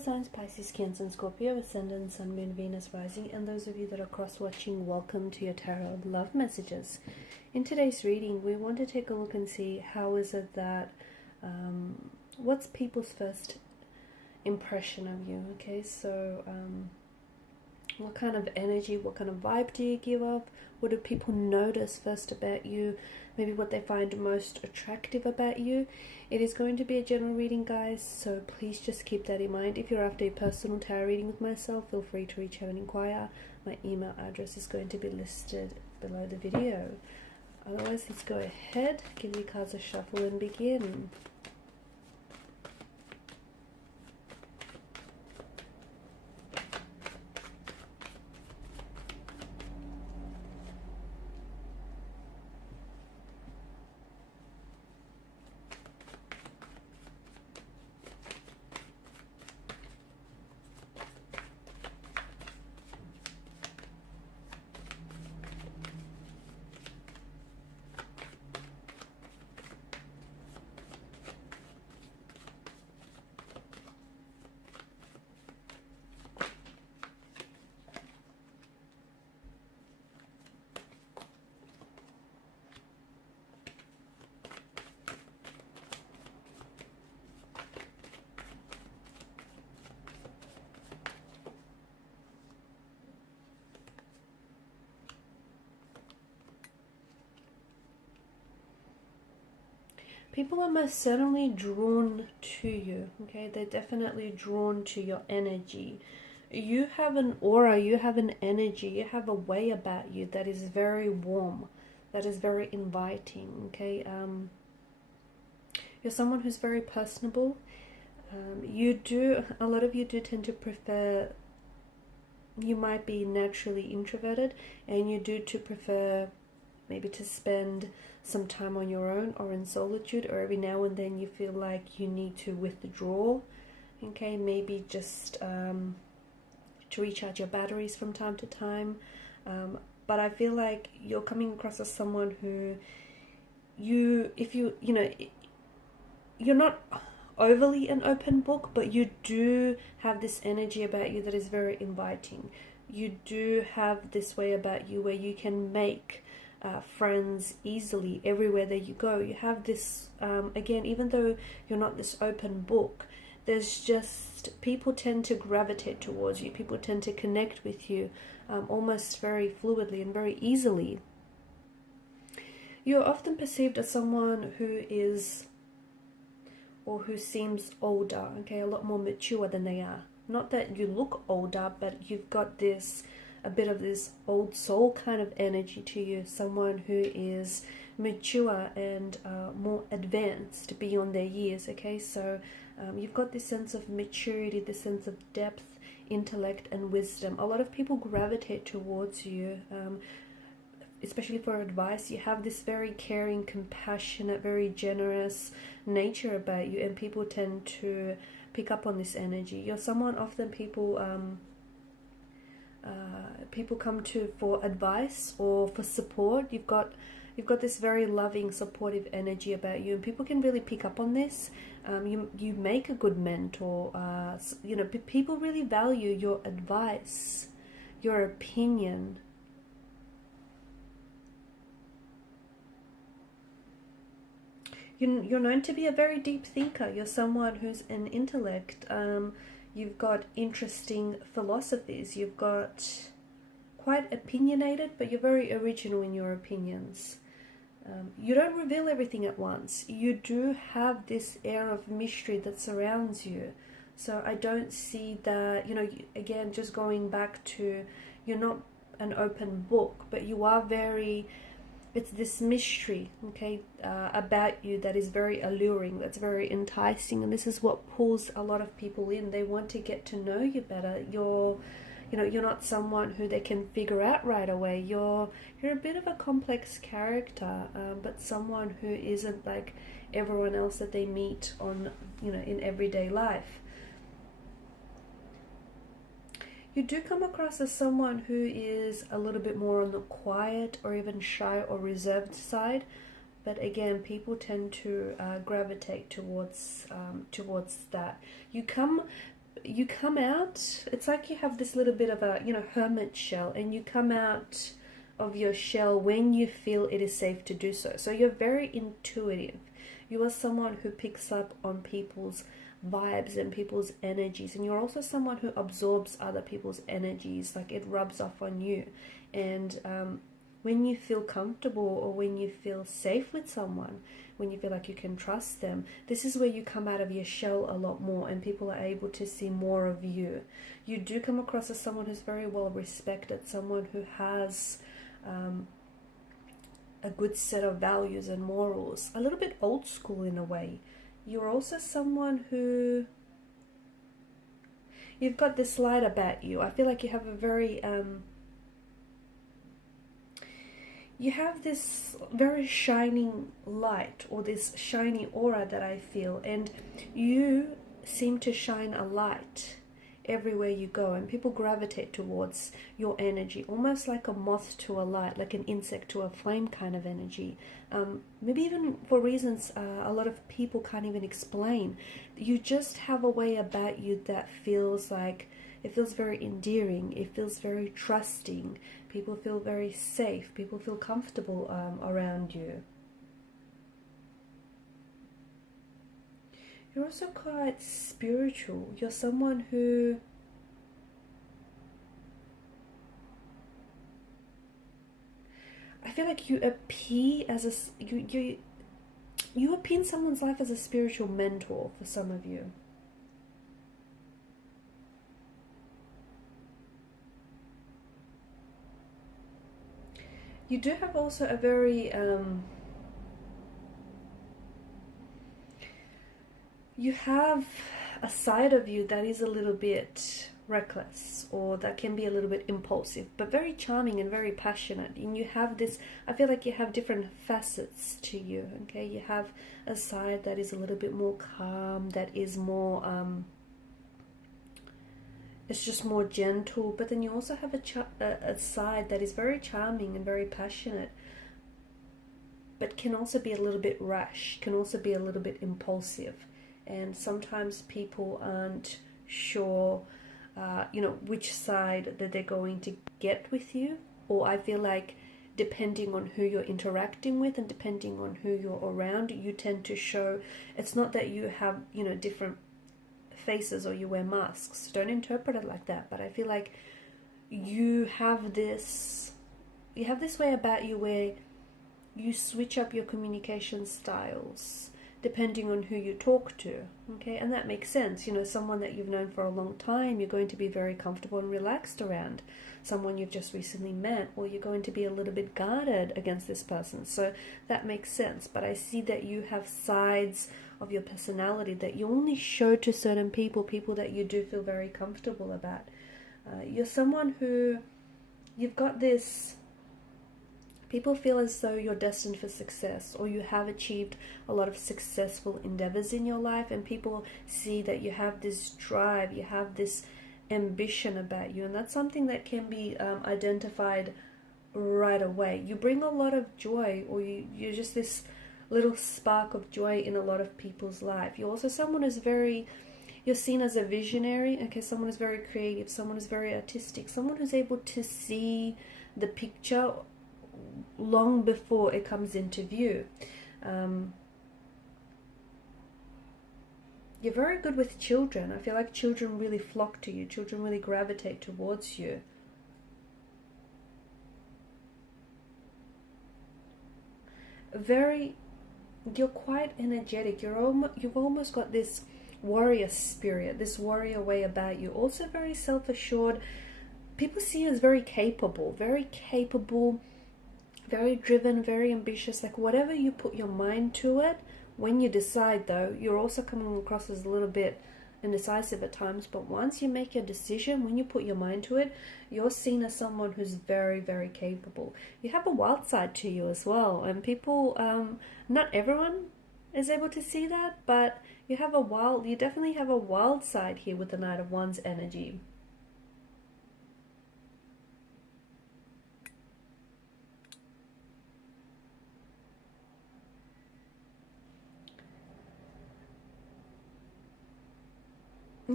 signs: Pisces, Cancer, and Scorpio, Ascendant, Sun, Moon, Venus, Rising, and those of you that are cross-watching, welcome to your Tarot Love Messages. In today's reading, we want to take a look and see how is it that, what's people's first impression of you, okay? So, what kind of energy, what kind of vibe do you give off? What do people notice first about you? Maybe what they find most attractive about you. It is going to be a general reading, guys, so please just keep that in mind. If you're after a personal tarot reading with myself, feel free to reach out and inquire. My email address is going to be listed below the video. Otherwise, let's go ahead, give the cards a shuffle and begin. People are most certainly drawn to you, okay? They're definitely drawn to your energy. You have an aura, you have an energy, you have a way about you that is very warm, that is very inviting, okay? You're someone who's very personable. A lot of you do tend to prefer, you might be naturally introverted, and you do prefer maybe to spend some time on your own or in solitude, or every now and then you feel like you need to withdraw, okay? Maybe just to recharge your batteries from time to time. But I feel like you're coming across as someone who you're not overly an open book, but you do have this energy about you that is very inviting. You do have this way about you where you can make friends easily everywhere that you go. You have this, again, even though you're not this open book, there's just, people tend to gravitate towards you. People tend to connect with you almost very fluidly and very easily. You're often perceived as someone who is, or who seems older, okay, a lot more mature than they are. Not that you look older, but you've got this, a bit of this old soul kind of energy to you, someone who is mature and more advanced beyond their years, okay? So you've got this sense of maturity, this sense of depth, intellect, and wisdom. A lot of people gravitate towards you, especially for advice. You have this very caring, compassionate, very generous nature about you, and people tend to pick up on this energy. You're someone often people come to for advice or for support. You've got this very loving, supportive energy about you, and people can really pick up on this. You make a good mentor. People really value your advice, your opinion. You're known to be a very deep thinker. You're someone who's an intellect. You've got interesting philosophies. You've got quite opinionated, but you're very original in your opinions. You don't reveal everything at once. You do have this air of mystery that surrounds you. So I don't see that, again, just going back to, you're not an open book, but you are very, it's this mystery, okay, about you that is very alluring, that's very enticing, and this is what pulls a lot of people in. They want to get to know you better. You're not someone who they can figure out right away. You're a bit of a complex character, but someone who isn't like everyone else that they meet on, in everyday life. You do come across as someone who is a little bit more on the quiet or even shy or reserved side, but again, people tend to gravitate towards that. You come you come out, it's like you have this little bit of a, you know, hermit shell, and you come out of your shell when you feel it is safe to do so. So you're very intuitive. You are someone who picks up on people's vibes and people's energies, and you're also someone who absorbs other people's energies, like it rubs off on you. And when you feel comfortable, or when you feel safe with someone, when you feel like you can trust them, this is where you come out of your shell a lot more, and people are able to see more of you. You do come across as someone who's very well respected, someone who has a good set of values and morals, a little bit old school in a way. You're also someone who, you've got this light about you. I feel like you have a very you have this very shining light, or this shiny aura that I feel, and you seem to shine a light everywhere you go, and people gravitate towards your energy, almost like a moth to a light, like an insect to a flame kind of energy. Maybe even for reasons a lot of people can't even explain. You just have a way about you that feels like, it feels very endearing, it feels very trusting. People feel very safe, people feel comfortable around you. You're also quite spiritual. You're someone who, I feel like you appear as a, you appear in someone's life as a spiritual mentor for some of you. You do have also a very you have a side of you that is a little bit reckless, or that can be a little bit impulsive, but very charming and very passionate. And you have this, I feel like you have different facets to you, okay? You have a side that is a little bit more calm, that is more it's just more gentle, but then you also have a side that is very charming and very passionate, but can also be a little bit rash, can also be a little bit impulsive. And sometimes people aren't sure, you know, which side that they're going to get with you. Or I feel like depending on who you're interacting with and depending on who you're around, you tend to show, it's not that you have, you know, different faces or you wear masks. Don't interpret it like that. But I feel like you have this way about you where you switch up your communication styles depending on who you talk to, okay? And that makes sense. You know, someone that you've known for a long time, you're going to be very comfortable and relaxed around. Someone you've just recently met, or you're going to be a little bit guarded against this person. So that makes sense. But I see that you have sides of your personality that you only show to certain people, people that you do feel very comfortable about. You're someone who, you've got this, people feel as though you're destined for success, or you have achieved a lot of successful endeavors in your life, and people see that you have this drive, you have this ambition about you, and that's something that can be identified right away. You bring a lot of joy, or you're just this little spark of joy in a lot of people's life. You're also someone who's very, you're seen as a visionary, okay? Someone who's very creative, someone who's very artistic, someone who's able to see the picture long before it comes into view. You're very good with children. I feel like children really flock to you. Children really gravitate towards you. You're quite energetic. You've almost got this warrior spirit, this warrior way about you. Also very self-assured. People see you as very capable, very driven, very ambitious. Like whatever you put your mind to it, when you decide though, you're also coming across as a little bit indecisive at times, but once you make your decision, when you put your mind to it, you're seen as someone who's very, very capable. You have a wild side to you as well, and people, not everyone is able to see that, but you definitely have a wild side here with the Knight of Wands energy.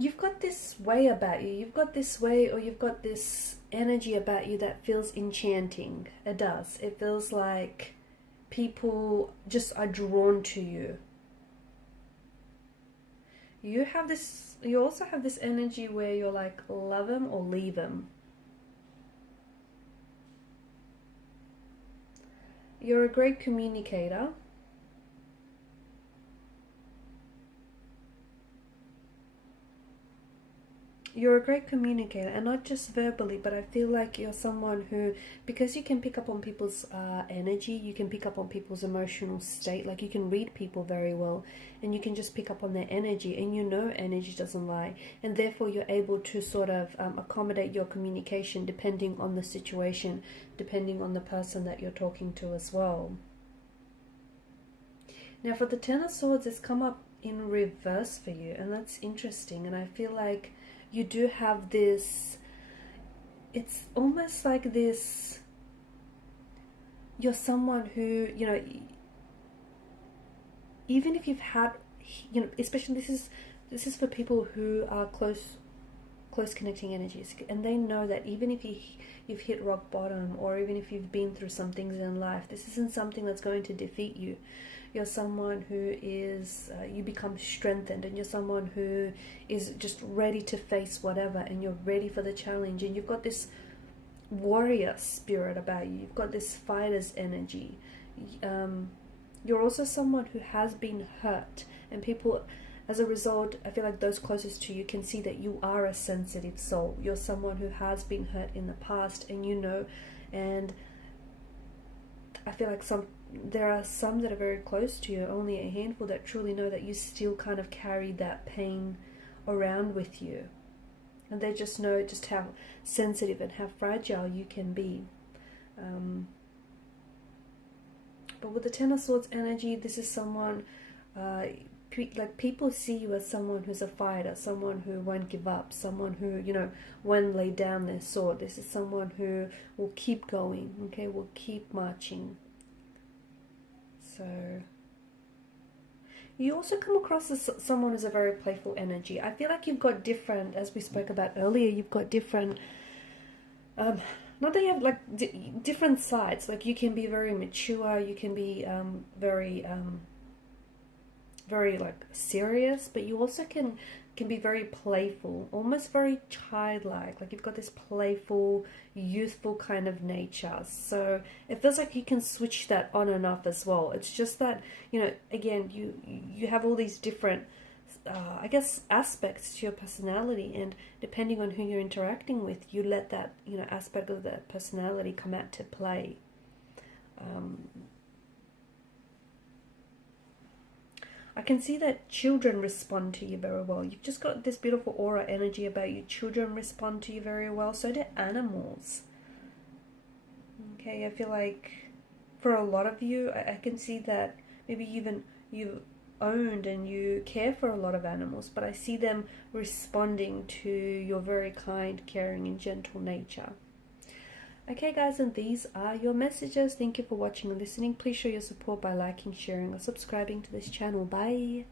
you've got this way about you. You've got this way, or you've got this energy about you that feels enchanting. It does. It feels like people just are drawn to you. You have this, you also have this energy where you're like, love him or leave him. You're a great communicator. You're a great communicator, and not just verbally, but I feel like you're someone who, because you can pick up on people's energy, you can pick up on people's emotional state, like you can read people very well, and you can just pick up on their energy, and you know energy doesn't lie, and therefore you're able to sort of accommodate your communication depending on the situation, depending on the person that you're talking to as well. Now for the Ten of Swords, it's come up in reverse for you, and that's interesting, and I feel like you do have this, it's almost like this, you're someone who, you know, even if you've had, you know, especially this is for people who are close connecting energies, and they know that even if you've hit rock bottom, or even if you've been through some things in life, this isn't something that's going to defeat you. You're someone who is, you become strengthened, and you're someone who is just ready to face whatever, and you're ready for the challenge, and you've got this warrior spirit about you. You've got this fighter's energy. You're also someone who has been hurt, and people, as a result, I feel like those closest to you can see that you are a sensitive soul. You're someone who has been hurt in the past, and you know, and I feel like there are some that are very close to you, only a handful that truly know that you still kind of carry that pain around with you. And they just know just how sensitive and how fragile you can be. But with the Ten of Swords energy, this is someone, like people see you as someone who's a fighter, someone who won't give up, someone who, you know, won't lay down their sword. This is someone who will keep going, okay, will keep marching. So you also come across as someone who's a very playful energy. I feel like you've got different, as we spoke about earlier, you've got different, not that you have like different sides. Like you can be very mature, you can be very like serious, but you also can be very playful, almost very childlike. Like you've got this playful, youthful kind of nature. So it feels like you can switch that on and off as well. It's just that, you know, again, you have all these different, I guess, aspects to your personality, and depending on who you're interacting with, you let that, you know, aspect of that personality come out to play. I can see that children respond to you very well. You've just got this beautiful aura energy about you. Children respond to you very well. So do animals. Okay, I feel like for a lot of you, I can see that maybe even you owned and you care for a lot of animals, but I see them responding to your very kind, caring, and gentle nature. Okay guys, and these are your messages. Thank you for watching and listening. Please show your support by liking, sharing, or subscribing to this channel. Bye.